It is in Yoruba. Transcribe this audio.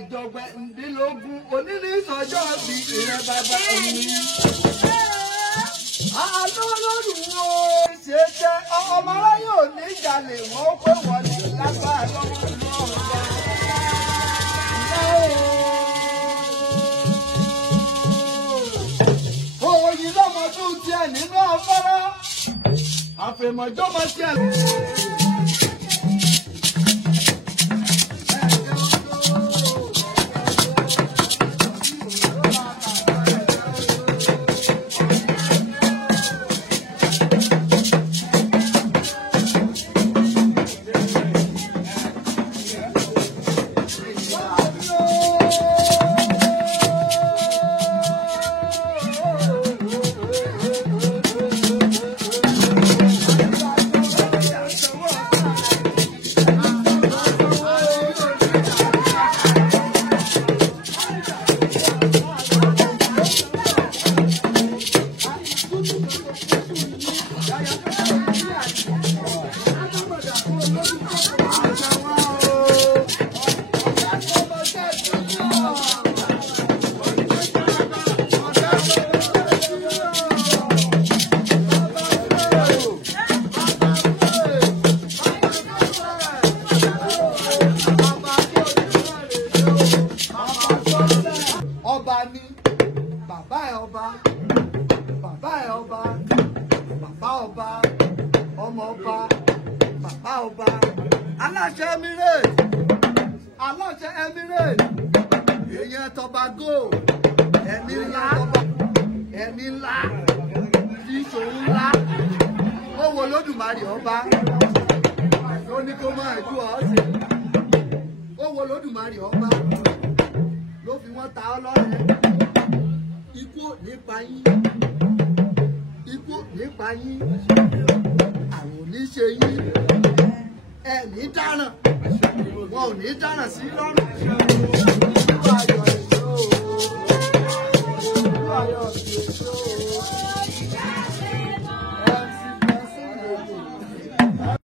ìjọba ìdílógún onílé ìsọjọ́ bí ìrẹ́ bàbá ẹni. Alólódùn wo ṣe jẹ́ ọmọ aráyé ò ní jalè wọ́n pé wọ́n ní lágbára lọ́wọ́ lọ́wọ́. Òyìn lọ́mọ tún tiẹ̀ nínú afárá. Àfẹ̀mọ̀jọ́mọ tiẹ̀. Ọba ni bàbá ẹ̀ ọba, bàbá ẹ̀ ọba, bàbá ọba, ọmọ ọba, bàbá ọba, aláṣẹ Emirate, aláṣẹ Emirate, èèyàn Tobago, ẹni ńlá, ẹni ńlá, ìṣòro ńlá, ó wo Olódùmarè ọba, ó ní kó máa ju ọ́ sí, ó wo Olódùmarè ọba. Ló fi wọ́n ta ọ́ lọ́rẹ̀. Ikú ò ní pa yín. Ikú ò ní pa yín. Àrùn ò ní ṣe yín. Ẹ ní dáràn. Wọn ò ní dáràn sí lọ́rùn.